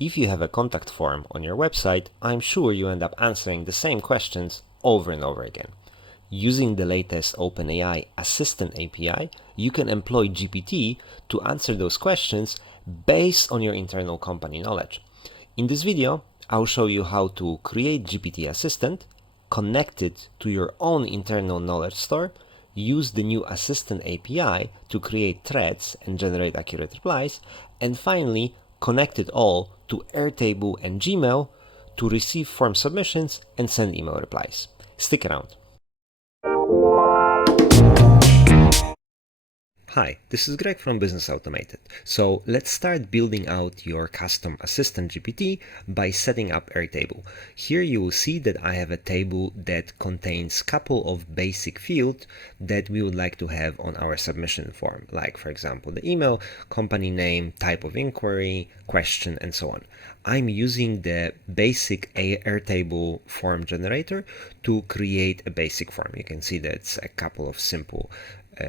If you have a contact form on your website, I'm sure you end up answering the same questions over and over again. Using the latest OpenAI Assistant API, you can employ GPT to answer those questions based on your internal company knowledge. In this video, I'll show you how to create GPT Assistant, connect it to your own internal knowledge store, use the new Assistant API to create threads and generate accurate replies, and finally, connect it all to Airtable and Gmail to receive form submissions and send email replies. Stick around. Hi, this is Greg from Business Automated. So let's start building out your custom assistant GPT by setting up Airtable. Here you will see that I have a table that contains a couple of basic fields that we would like to have on our submission form, like for example the email, company name, type of inquiry, question, and so on. I'm using the basic Airtable form generator to create a basic form. You can see that's a couple of simple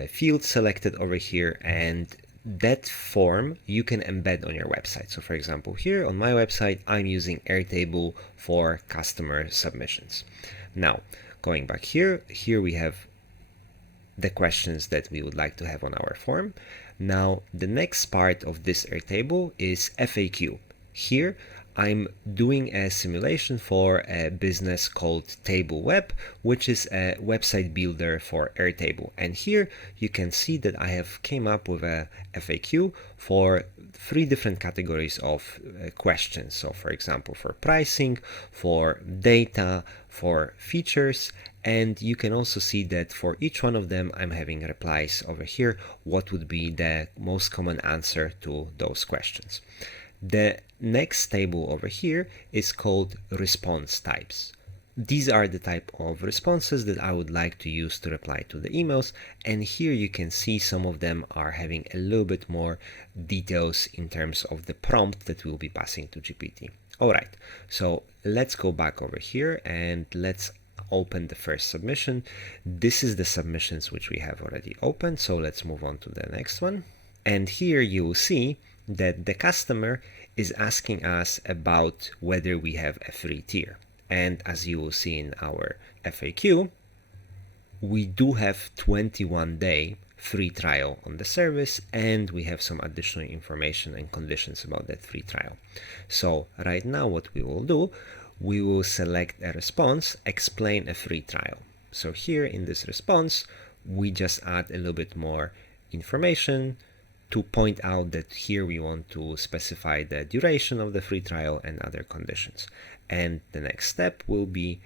fields selected over here, and that form you can embed on your website. So for example, here on my website, I'm using Airtable for customer submissions. Now, going back here we have the questions that we would like to have on our form. Now, the next part of this Airtable is FAQ. Here, I'm doing a simulation for a business called Table Web, which is a website builder for Airtable. And here you can see that I have came up with a FAQ for 3 different categories of questions. So for example, for pricing, for data, for features, and you can also see that for each one of them, I'm having replies over here. What would be the most common answer to those questions? The next table over here is called response types. These are the type of responses that I would like to use to reply to the emails, and here you can see some of them are having a little bit more details in terms of the prompt that we'll be passing to GPT. Alright, so let's go back over here and let's open the first submission. This is the submissions which we have already opened, so let's move on to the next one. And here you will see that the customer is asking us about whether we have a free tier. And as you will see in our FAQ, we do have 21-day free trial on the service, and we have some additional information and conditions about that free trial. So right now what we will do, we will select a response, explain a free trial. So here in this response, we just add a little bit more information to point out that here we want to specify the duration of the free trial and other conditions. And the next step will be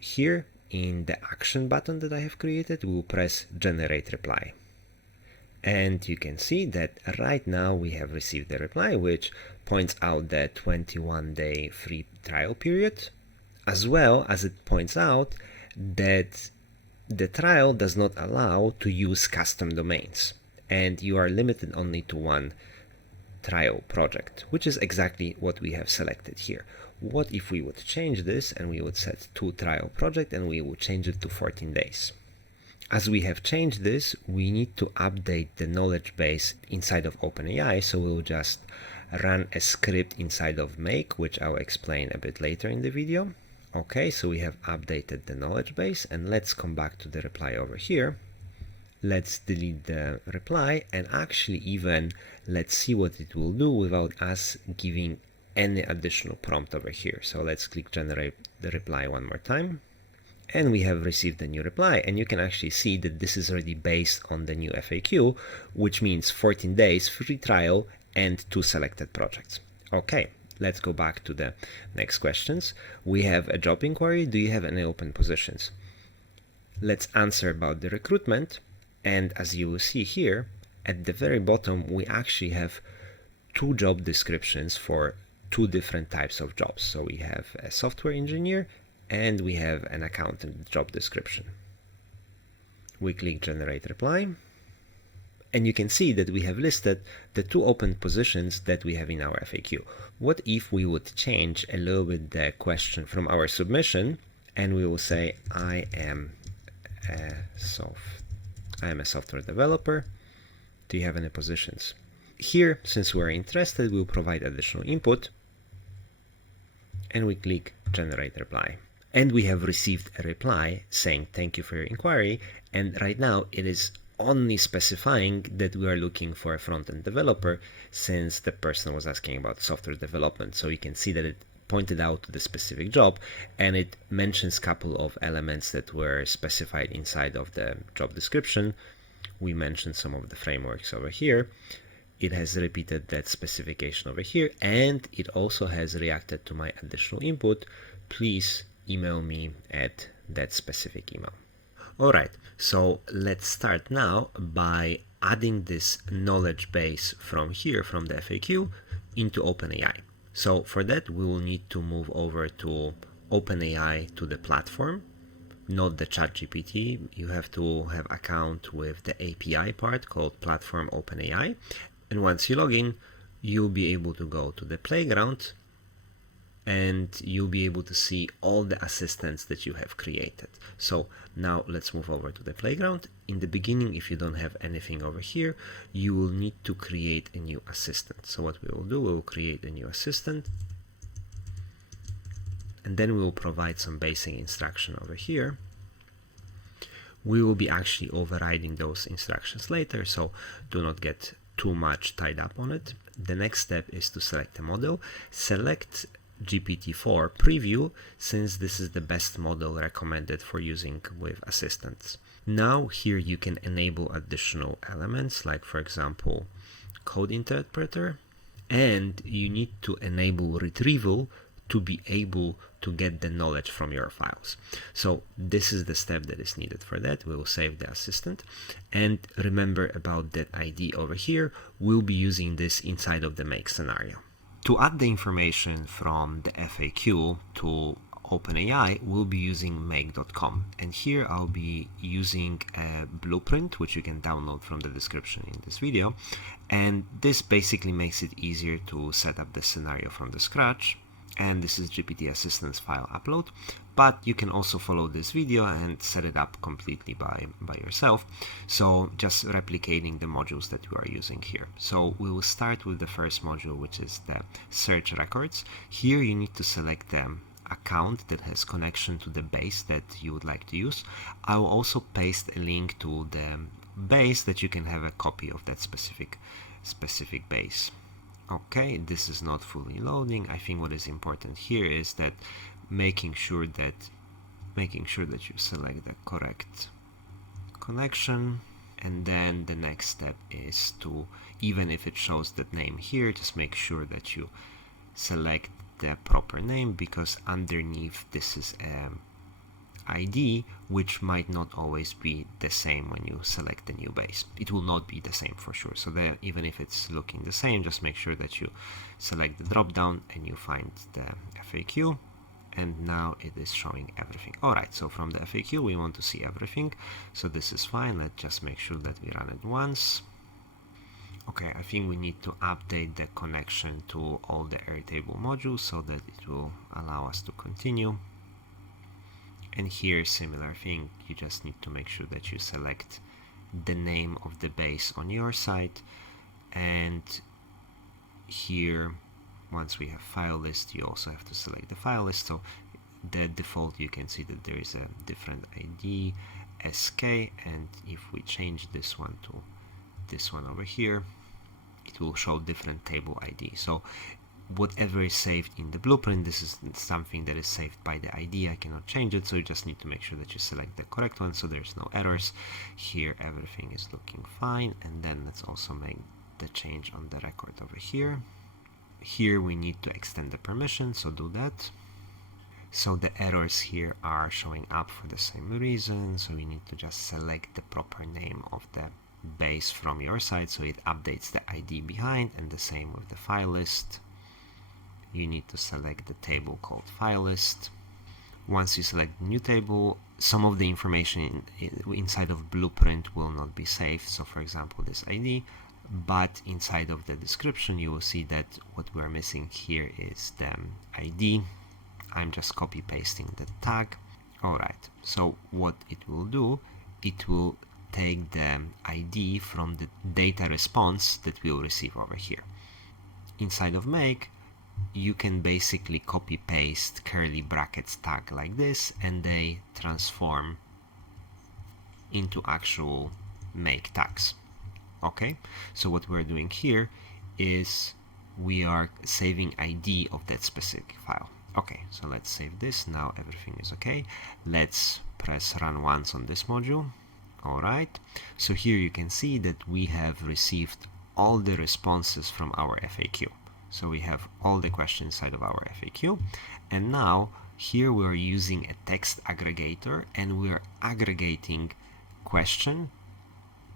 here in the action button that I have created, we will press generate reply. And you can see that right now we have received a reply which points out the 21-day free trial period, as well as it points out that the trial does not allow to use custom domains, and you are limited only to 1 trial project, which is exactly what we have selected here. What if we would change this and we would set 2 trial project and we would change it to 14 days? As we have changed this, we need to update the knowledge base inside of OpenAI, so we'll just run a script inside of make, which I'll explain a bit later in the video. Okay, so we have updated the knowledge base, and let's come back to the reply over here. Let's delete the reply, and actually even let's see what it will do without us giving any additional prompt over here. So let's click generate the reply one more time, and we have received a new reply, and you can actually see that this is already based on the new FAQ, which means 14 days free trial and 2 selected projects. Okay, let's go back to the next questions. We have a job inquiry. Do you have any open positions? Let's answer about the recruitment. And as you will see here, at the very bottom, we actually have 2 job descriptions for 2 different types of jobs. So we have a software engineer and we have an accountant job description. We click generate reply, and you can see that we have listed the 2 open positions that we have in our FAQ. What if we would change a little bit the question from our submission, and we will say, I am a software developer. Do you have any positions? Here, since we're interested, we'll provide additional input. and we click generate reply. And we have received a reply saying thank you for your inquiry, and right now it is only specifying that we are looking for a front-end developer since the person was asking about software development. So you can see that it pointed out to the specific job, and it mentions a couple of elements that were specified inside of the job description. We mentioned some of the frameworks over here. It has repeated that specification over here, and it also has reacted to my additional input. Please email me at that specific email. Alright, so let's start now by adding this knowledge base from here, from the FAQ, into OpenAI. So for that, we will need to move over to OpenAI, to the platform, not the ChatGPT. You have to have account with the API part called Platform OpenAI. And once you log in, you'll be able to go to the playground and you'll be able to see all the assistants that you have created. So now let's move over to the playground. In the beginning, if you don't have anything over here, you will need to create a new assistant. So what we will do, we will create a new assistant, and then we will provide some basic instruction over here. We will be actually overriding those instructions later, so do not get too much tied up on it. The next step is to select a model. Select GPT-4 preview, since this is the best model recommended for using with assistants. Now here you can enable additional elements, like for example code interpreter, and you need to enable retrieval to be able to get the knowledge from your files. So this is the step that is needed for that. We will save the assistant, and remember about that ID over here. We'll be using this inside of the make scenario. To add the information from the FAQ to OpenAI, we'll be using make.com, and here I'll be using a blueprint which you can download from the description in this video, and this basically makes it easier to set up the scenario from the scratch. And this is GPT assistance file upload, but you can also follow this video and set it up completely by yourself. So just replicating the modules that you are using here. So we will start with the first module, which is the search records. Here you need to select the account that has connection to the base that you would like to use. I will also paste a link to the base that you can have a copy of that specific base. Okay, this is not fully loading. I think what is important here is that making sure that you select the correct connection, and then the next step is to, even if it shows that name here, just make sure that you select the proper name, because underneath this is ID, which might not always be the same when you select the new base. It will not be the same for sure. So there, even if it's looking the same, just make sure that you select the drop down and you find the FAQ, and now it is showing everything. Alright, so from the FAQ we want to see everything, so this is fine. Let's just make sure that we run it once. Okay, I think we need to update the connection to all the Airtable modules so that it will allow us to continue. And here, similar thing, you just need to make sure that you select the name of the base on your site, and here, once we have file list, you also have to select the file list. So the default, you can see that there is a different ID, SK, and if we change this one to this one over here, it will show different table ID. So whatever is saved in the blueprint, this is something that is saved by the ID. I cannot change it, so you just need to make sure that you select the correct one so there's no errors. Here everything is looking fine, and then let's also make the change on the record over here. Here we need to extend the permission, so do that. So the errors here are showing up for the same reason, so we need to just select the proper name of the base from your side so it updates the ID behind, and the same with the file list. You need to select the table called file list. Once you select the new table, some of the information inside of blueprint will not be saved. So for example, this ID, but inside of the description, you will see that what we're missing here is the ID. I'm just copy pasting the tag. Alright, so what it will do, it will take the ID from the data response that we'll receive over here. Inside of make, you can basically copy paste curly brackets tag like this, and they transform into actual make tags. Okay, so what we're doing here is we are saving ID of that specific file. Okay, so let's save this. Now everything is okay. Let's press run once on this module. All right, so here you can see that we have received all the responses from our FAQ. So we have all the questions inside of our FAQ, and now here we're using a text aggregator, and we're aggregating question,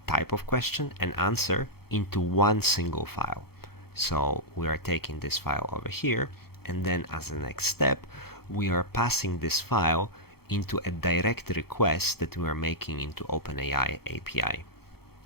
type of question, and answer into one single file. So we are taking this file over here, and then as a next step we are passing this file into a direct request that we are making into OpenAI API.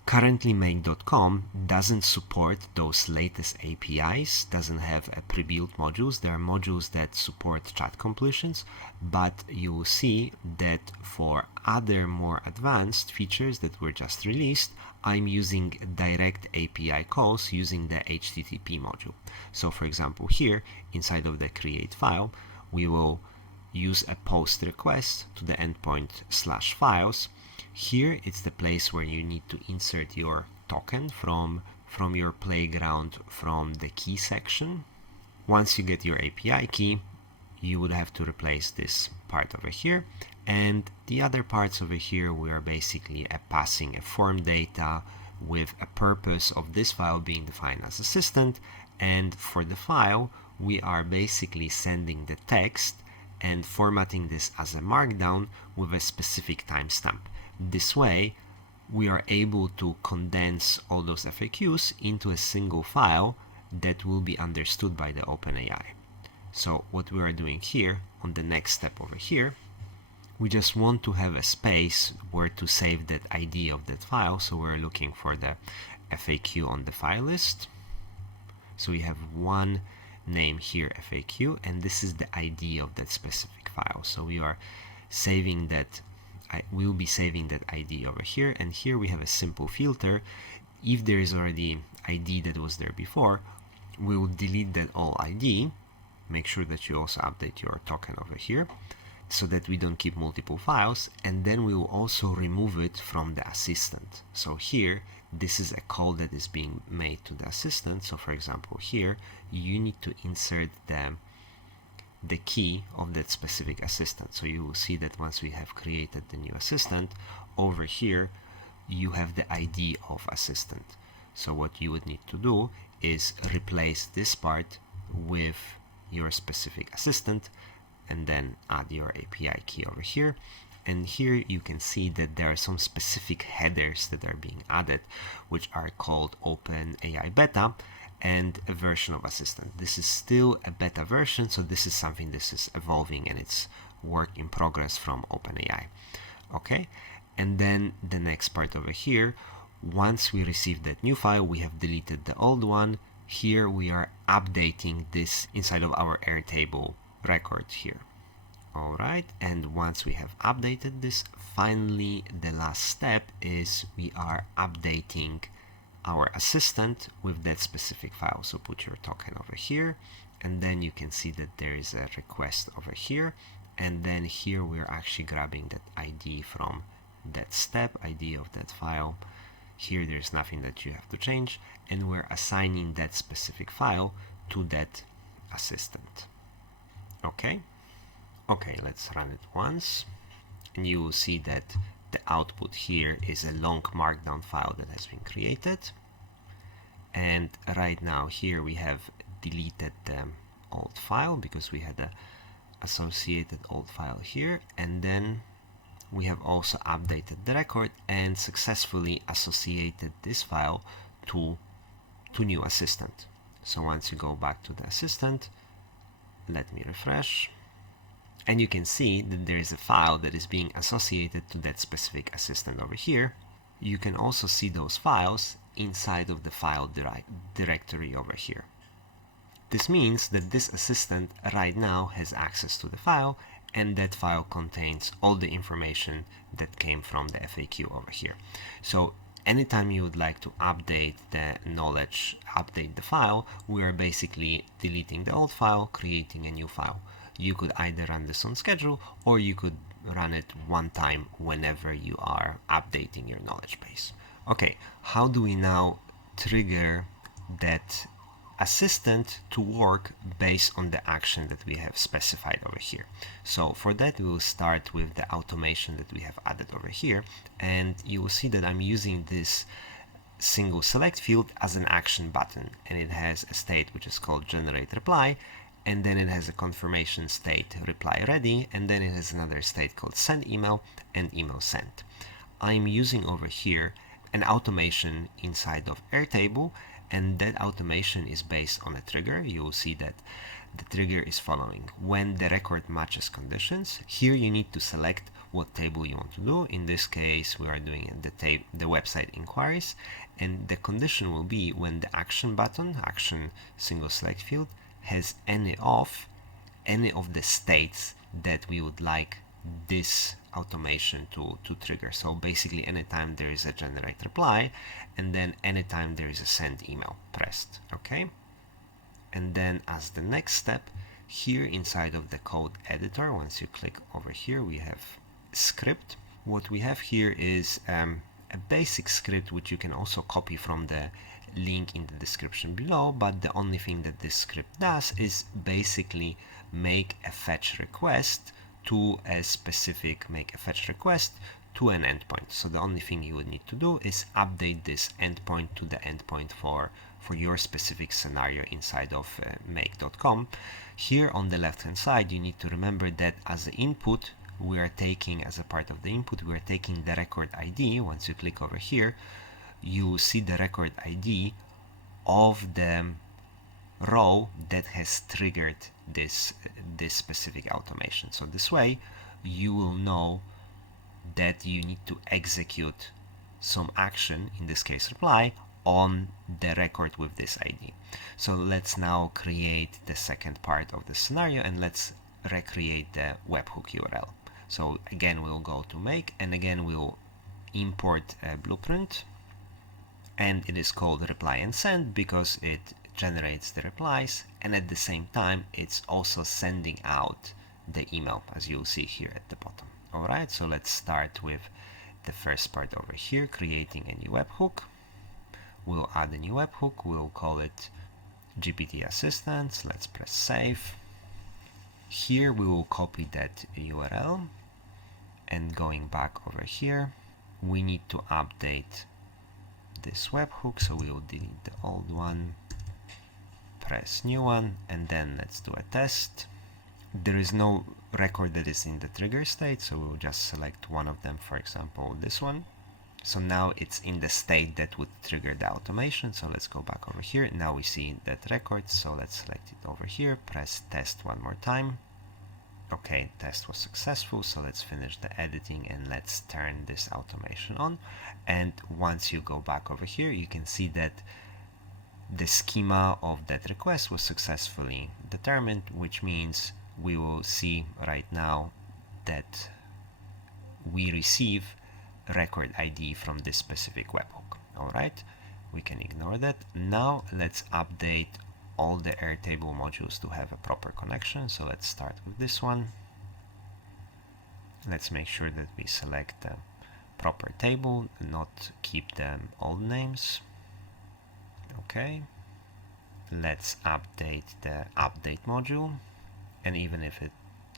Currently make.com doesn't support those latest APIs, doesn't have a pre-built modules. There are modules that support chat completions, but you will see that for other more advanced features that were just released, I'm using direct API calls using the HTTP module. So for example, here inside of the create file, we will use a post request to the endpoint /files. Here it's the place where you need to insert your token from your playground from the key section. Once you get your API key, you would have to replace this part over here, and the other parts over here we are basically passing a form data with a purpose of this file being defined as assistant, and for the file we are basically sending the text and formatting this as a markdown with a specific timestamp. This way we are able to condense all those FAQs into a single file that will be understood by the OpenAI. So what we are doing here on the next step over here, we just want to have a space where to save that ID of that file. So we're looking for the FAQ on the file list. So we have one name here, FAQ, and this is the ID of that specific file. So we are saving that, we'll be saving that ID over here, and here we have a simple filter. If there is already ID that was there before, we will delete that all ID. Make sure that you also update your token over here so that we don't keep multiple files, and then we will also remove it from the assistant. So here this is a call that is being made to the assistant. So for example, here you need to insert the key of that specific assistant. So you will see that once we have created the new assistant, over here you have the ID of assistant. So what you would need to do is replace this part with your specific assistant, and then add your API key over here. And here you can see that there are some specific headers that are being added, which are called OpenAI Beta and a version of Assistant. This is still a beta version, so this is something this is evolving and it's work in progress from OpenAI. Okay, and then the next part over here, once we receive that new file, we have deleted the old one. Here we are updating this inside of our Airtable record here. All right, and once we have updated this, finally the last step is we are updating our assistant with that specific file. So put your token over here, and then you can see that there is a request over here, and then here we're actually grabbing that ID from that step, ID of that file. Here there's nothing that you have to change, and we're assigning that specific file to that assistant. Okay, let's run it once, and you will see that the output here is a long markdown file that has been created. And right now here we have deleted the old file because we had a associated old file here, and then we have also updated the record and successfully associated this file to new assistant. So once you go back to the assistant, let me refresh, and you can see that there is a file that is being associated to that specific assistant over here. You can also see those files inside of the file directory over here. This means that this assistant right now has access to the file, and that file contains all the information that came from the FAQ over here. So anytime you would like to update the knowledge, update the file, we are basically deleting the old file, creating a new file. You could either run this on schedule, or you could run it one time whenever you are updating your knowledge base. Okay, how do we now trigger that assistant to work based on the action that we have specified over here? So for that, we will start with the automation that we have added over here, and you will see that I'm using this single select field as an action button, and it has a state which is called generate reply, and then it has a confirmation state, reply ready, and then it has another state called send email and email sent. I'm using over here an automation inside of Airtable, and that automation is based on a trigger. You will see that the trigger is following. When the record matches conditions, here you need to select what table you want to do. In this case, we are doing the website inquiries, and the condition will be when the action button, action single select field, has any of the states that we would like this automation to trigger. So basically anytime there is a generate reply, and then anytime there is a send email pressed. Okay, and then as the next step, here inside of the code editor, once you click over here, we have script. What we have here is a basic script which you can also copy from the link in the description below, but the only thing that this script does is basically make a fetch request to an endpoint. So the only thing you would need to do is update this endpoint to the endpoint for your specific scenario inside of make.com. Here on the left hand side, you need to remember that as an input, we are taking, as a part of the input, we are taking the record ID. Once you click over here, you see the record ID of the row that has triggered this specific automation. So this way you will know that you need to execute some action, in this case reply, on the record with this ID. So let's now create the second part of the scenario, and let's recreate the webhook URL. So again, we'll go to make, and again we'll import a blueprint, and it is called reply and send because it generates the replies, and at the same time it's also sending out the email, as you'll see here at the bottom. Alright, so let's start with the first part over here, creating a new webhook. We'll add a new webhook, we'll call it GPT Assistant. Let's press save. Here we will copy that URL, and going back over here, we need to update this webhook, so we will delete the old one, press new one, and then let's do a test. There is no record that is in the trigger state, so we'll just select one of them, for example this one. So now it's in the state that would trigger the automation. So let's go back over here. Now we see that record, so let's select it over here, press test one more time. Okay, test was successful, so let's finish the editing and let's turn this automation on. And once you go back over here, you can see that the schema of that request was successfully determined, which means we will see right now that we receive record ID from this specific webhook. Alright, we can ignore that. Now let's update all the Airtable modules to have a proper connection. So let's start with this one. Let's make sure that we select the proper table, not keep the old names. Okay, let's update the update module, and even if it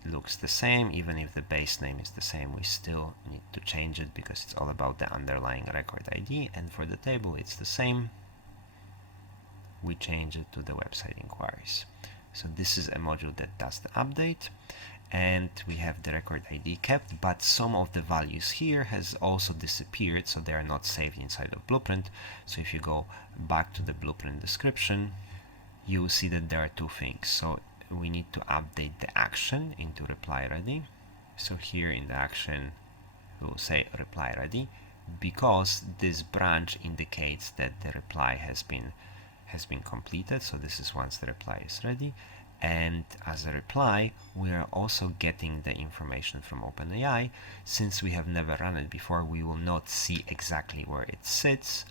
looks the same, even if the base name is the same, we still need to change it because it's all about the underlying record ID, and for the table it's the same. We change it to the website inquiries. So this is a module that does the update, and we have the record ID kept, but some of the values here has also disappeared, so they are not saved inside of Blueprint. So if you go back to the Blueprint description, you will see that there are two things. So we need to update the action into reply ready. So here in the action we will say reply ready, because this branch indicates that the reply has been completed. So this is once the reply is ready. And as a reply, we are also getting the information from OpenAI. Since we have never run it before, we will not see exactly where it sits,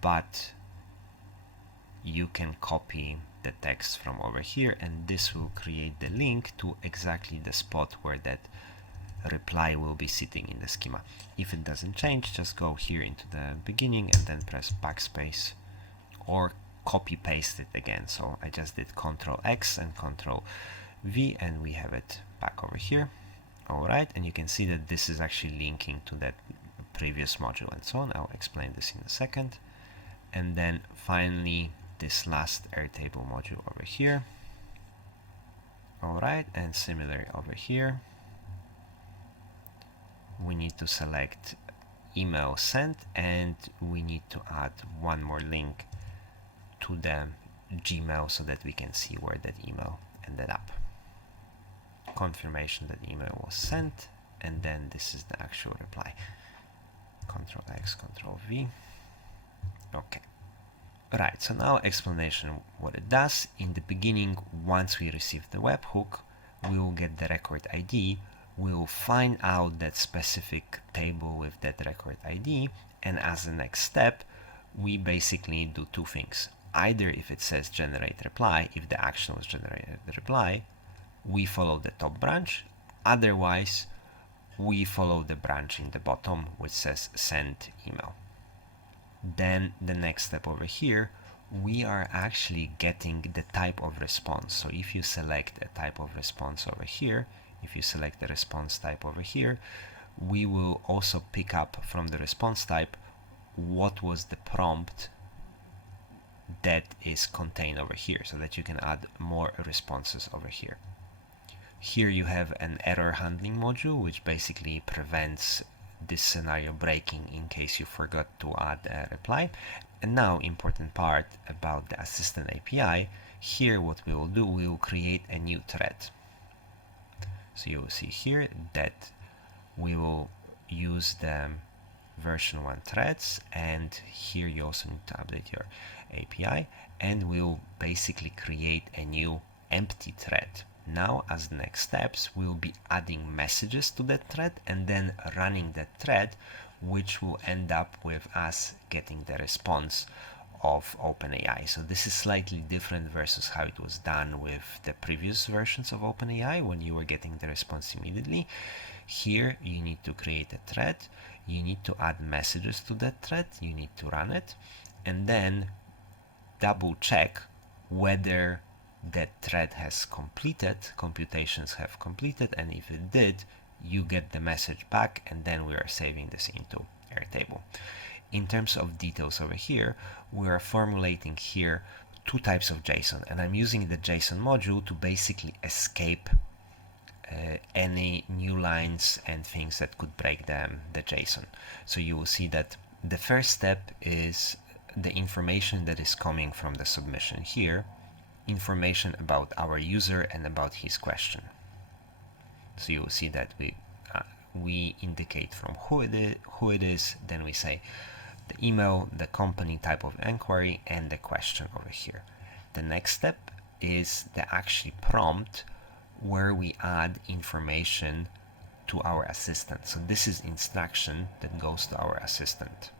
but you can copy the text from over here, and this will create the link to exactly the spot where that reply will be sitting in the schema. If it doesn't change, just go here into the beginning and then press backspace, or copy paste it again. So I just did Ctrl X and Ctrl V, and we have it back over here. All right, and you can see that this is actually linking to that previous module and so on. I'll explain this in a second. And then finally, this last Airtable module over here. All right, and similar over here. We need to select email sent, and we need to add one more link to the Gmail so that we can see where that email ended up. Confirmation that email was sent, and then this is the actual reply. Ctrl X, Ctrl V. Okay. Right, so now explanation what it does. In the beginning, once we receive the webhook, we will get the record ID. We will find out that specific table with that record ID, and as the next step, we basically do two things. Either if it says generate reply, if the action was generated the reply, we follow the top branch. Otherwise, we follow the branch in the bottom which says send email. Then the next step over here, we are actually getting the type of response. So if you select a type of response over here, if you select the response type over here, we will also pick up from the response type what was the prompt that is contained over here, so that you can add more responses over here. Here you have an error handling module, which basically prevents this scenario breaking in case you forgot to add a reply. And now, important part about the Assistant API. Here what we will do, we will create a new thread. So you will see here that we will use the version 1 threads, and here you also need to update your API, and we'll basically create a new empty thread. Now, as the next steps, we'll be adding messages to that thread and then running that thread, which will end up with us getting the response of OpenAI. So this is slightly different versus how it was done with the previous versions of OpenAI when you were getting the response immediately. Here you need to create a thread, you need to add messages to that thread, you need to run it, and then double check whether that thread has completed, computations have completed, and if it did, you get the message back, and then we are saving this into Airtable. In terms of details over here, we are formulating here two types of JSON, and I'm using the JSON module to basically escape any new lines and things that could break the JSON. So you will see that the first step is the information that is coming from the submission here, information about our user and about his question. So you will see that we indicate from who it is, then we say the email, the company, type of inquiry, and the question over here. The next step is the actual prompt where we add information to our assistant. So this is instruction that goes to our assistant.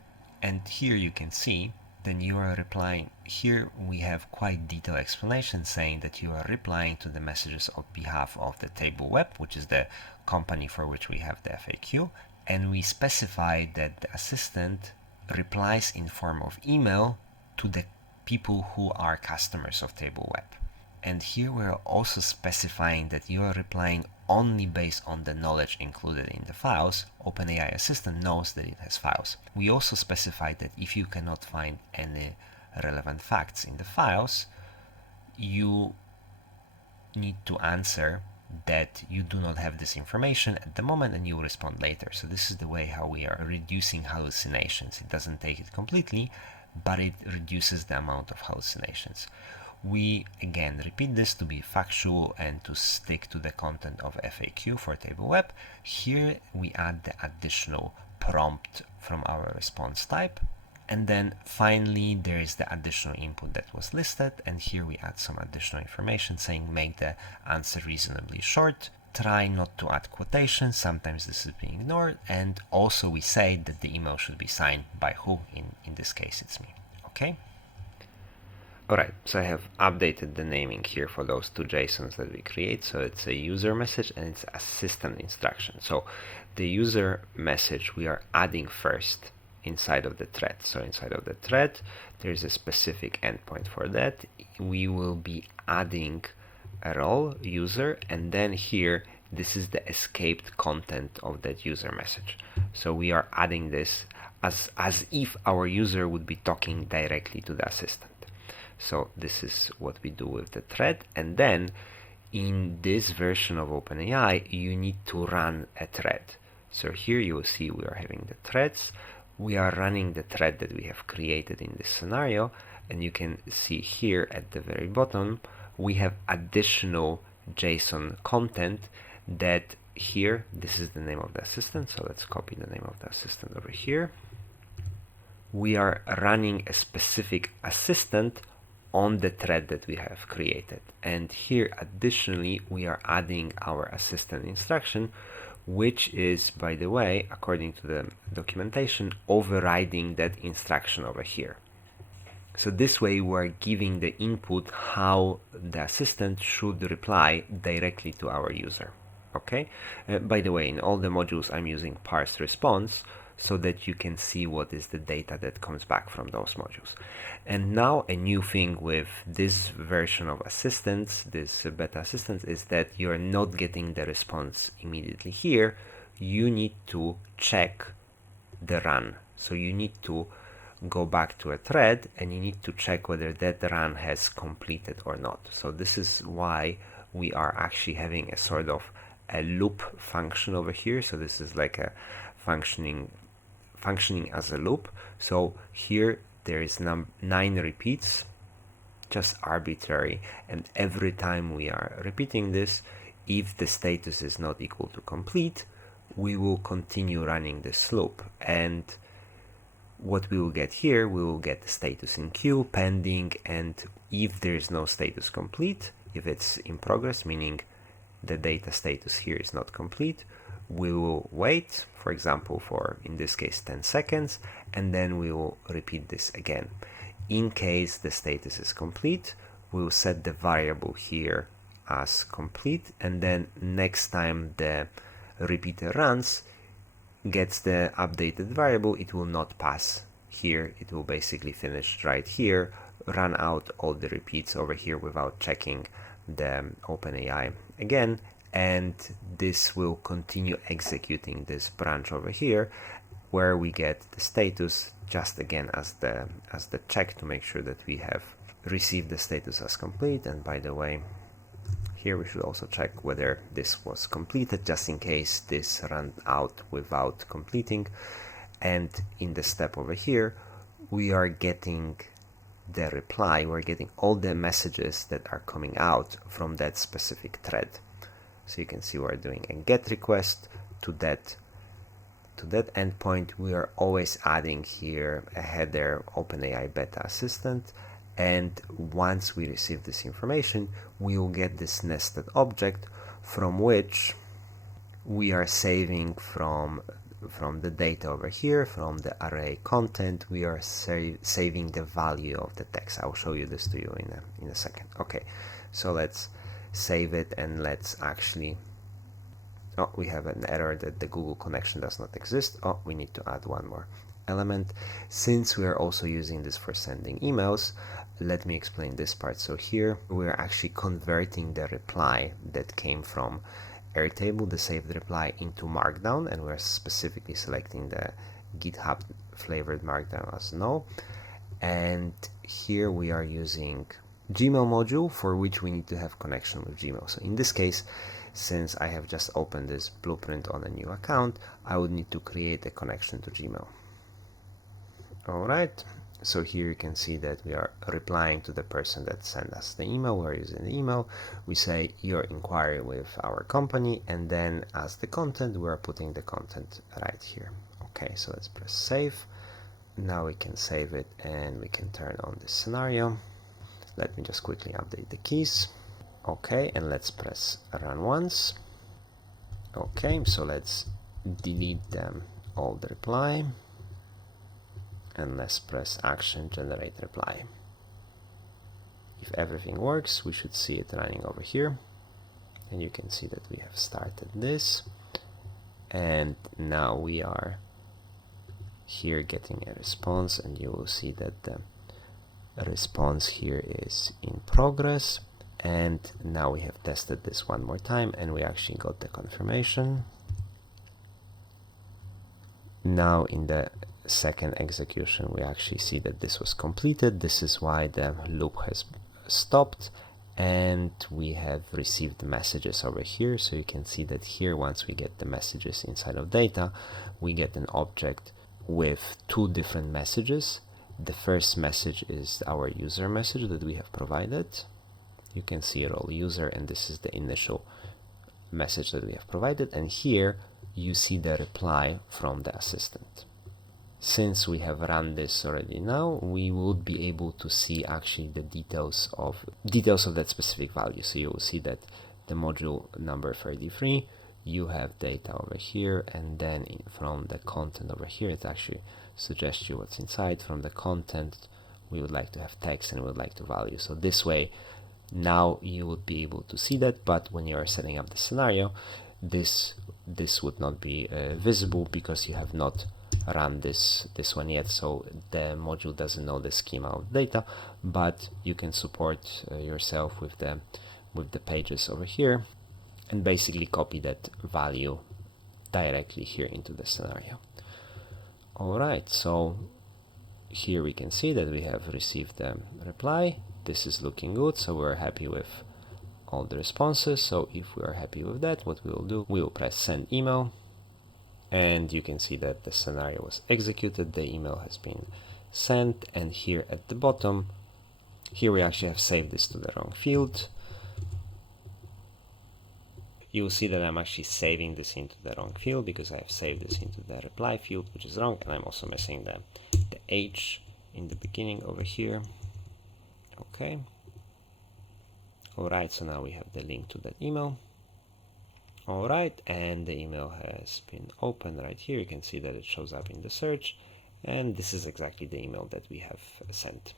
And here you can see then you are replying. Here we have quite detailed explanation saying that you are replying to the messages on behalf of the table web, which is the company for which we have the FAQ, and we specify that the assistant replies in form of email to the people who are customers of table web. And here we are also specifying that you are replying only based on the knowledge included in the files. OpenAI Assistant knows that it has files. We also specify that if you cannot find any relevant facts in the files, you need to answer that you do not have this information at the moment and you will respond later. So this is the way how we are reducing hallucinations. It doesn't take it completely, but it reduces the amount of hallucinations. We again repeat this to be factual and to stick to the content of FAQ for table web. Here we add the additional prompt from our response type, And then finally, there is the additional input that was listed. And here we add some additional information saying make the answer reasonably short. Try not to add quotations. Sometimes this is being ignored. And also we say that the email should be signed by who. In this case, it's me. Okay. Alright, so I have updated the naming here for those two JSONs that we create. So it's a user message and it's assistant instruction. So the user message we are adding first inside of the thread. So inside of the thread, there's a specific endpoint for that. We will be adding a role user, and then here, this is the escaped content of that user message. So we are adding this as if our user would be talking directly to the assistant. So this is what we do with the thread. And then in this version of OpenAI, you need to run a thread. So here you will see we are having the threads. We are running the thread that we have created in this scenario. And you can see here at the very bottom, we have additional JSON content that here, this is the name of the assistant. So let's copy the name of the assistant over here. We are running a specific assistant on the thread that we have created. And here additionally we are adding our assistant instruction, which is, by the way, according to the documentation, overriding that instruction over here. So this way we're giving the input how the assistant should reply directly to our user. Okay. By the way, in all the modules I'm using parse response, so that you can see what is the data that comes back from those modules. And now a new thing with this version of assistants, this beta assistants, is that you're not getting the response immediately here. You need to check the run. So you need to go back to a thread and you need to check whether that run has completed or not. So this is why we are actually having a sort of a loop function over here. So this is like a functioning as a loop. So here there is 9 repeats, just arbitrary, and every time we are repeating this, if the status is not equal to complete, we will continue running this loop. And what we will get here, we will get the status in queue, pending, and if there is no status complete, if it's in progress, meaning the data status here is not complete, we will wait, for example, for, in this case, 10 seconds, and then we will repeat this again. In case the status is complete, we will set the variable here as complete, and then next time the repeater runs, gets the updated variable, it will not pass here. It will basically finish right here, run out all the repeats over here without checking the OpenAI again, and this will continue executing this branch over here where we get the status just again as the check to make sure that we have received the status as complete. And by the way, here we should also check whether this was completed, just in case this ran out without completing. And in the step over here, we are getting the reply, we're getting all the messages that are coming out from that specific thread. So you can see we're doing a GET request to that endpoint. We are always adding here a header OpenAI beta assistant, and once we receive this information, we will get this nested object from which we are saving from the data over here, from the array content, we are saving the value of the text. I'll show you this to you in a second. Okay, so let's save it and let's actually, oh, we have an error that the Google connection does not exist. Oh, we need to add one more element. Since we are also using this for sending emails, let me explain this part. So here we're actually converting the reply that came from Airtable, the saved reply, into Markdown, and we're specifically selecting the GitHub flavored Markdown as no. And here we are using Gmail module, for which we need to have connection with Gmail. So in this case, since I have just opened this blueprint on a new account, I would need to create a connection to Gmail. Alright, so here you can see that we are replying to the person that sent us the email. We're using the email. We say your inquiry with our company, and then as the content, we're putting the content right here. Okay, so let's press save. Now we can save it and we can turn on this scenario. Let me just quickly update the keys. Okay, and let's press run once. Okay, so let's delete them all the reply. And let's press action generate reply. If everything works, we should see it running over here. And you can see that we have started this. And now we are here getting a response, and you will see that the response here is in progress. And now we have tested this one more time and we actually got the confirmation. Now in the second execution we actually see that this was completed. This is why the loop has stopped, and we have received messages over here. So you can see that here, once we get the messages inside of data, we get an object with two different messages. The first message is our user message that we have provided. You can see role user, and this is the initial message that we have provided, and here you see the reply from the assistant. Since we have run this already now, we would be able to see actually the details of that specific value. So you will see that the module number 33, you have data over here, and then from the content over here, it actually suggests you what's inside. From the content, we would like to have text and we would like to value. So this way, now you would be able to see that, but when you are setting up the scenario, this would not be visible because you have not run this one yet. So the module doesn't know the schema of data, but you can support yourself with the pages over here and basically copy that value directly here into the scenario. All right, so here we can see that we have received the reply. This is looking good, so we're happy with all the responses. So if we are happy with that, what we will do, we will press send email, and you can see that the scenario was executed, the email has been sent, and here at the bottom, here we actually have saved this to the wrong field. You will see that I'm actually saving this into the wrong field because I have saved this into the reply field, which is wrong, and I'm also missing the H in the beginning over here. Okay. Alright, so now we have the link to that email. Alright, and the email has been opened right here. You can see that it shows up in the search, and this is exactly the email that we have sent.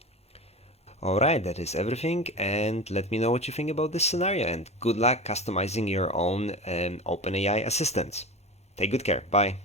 Alright, that is everything, and let me know what you think about this scenario, and good luck customizing your own OpenAI assistant. Take good care. Bye.